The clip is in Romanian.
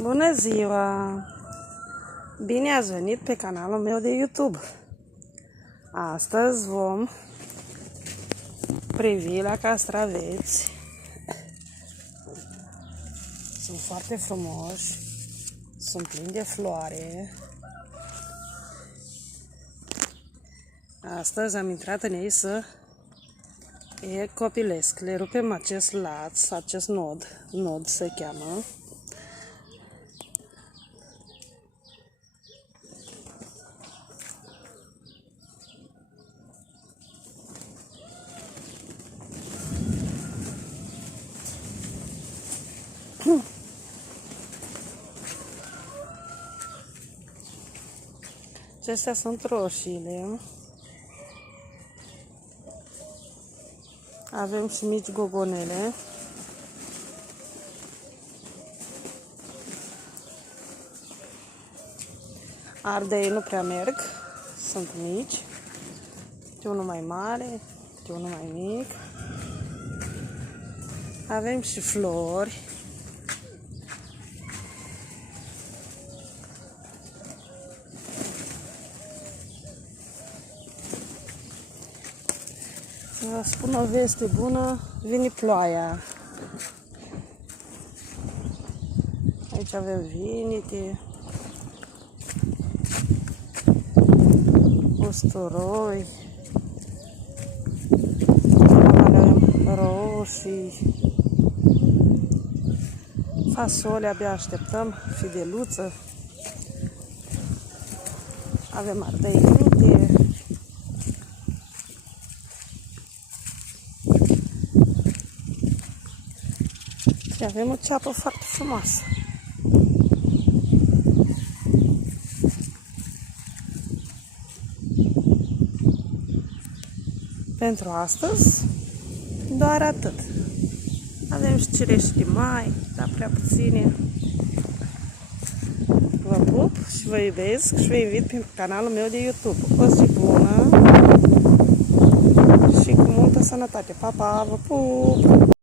Bună ziua! Bine ați venit pe canalul meu de YouTube. Astăzi vom privi la castraveți. Sunt foarte frumoși, sunt plini de floare. Astăzi am intrat în ei să e copilesc. Le rupem acest laț, acest nod se cheamă. Acestea sunt roșiile. Avem și mici gogonele. Ardei nu prea merg, sunt mici. Câte unul mai mare, câte unul mai mic. Avem și flori. Vă spun o veste bună, vine ploaia. Aici avem vinite, usturoi, avem roșii, fasole, abia așteptăm, fideluță, avem ardei iute. Și avem o ceapă foarte frumoasă. Pentru astăzi, doar atât. Avem și cireși de mai, dar prea puține. Vă pup și vă iubesc și vă invit pe canalul meu de YouTube. O zi bună și cu multă sănătate. Pa, pa, vă pup!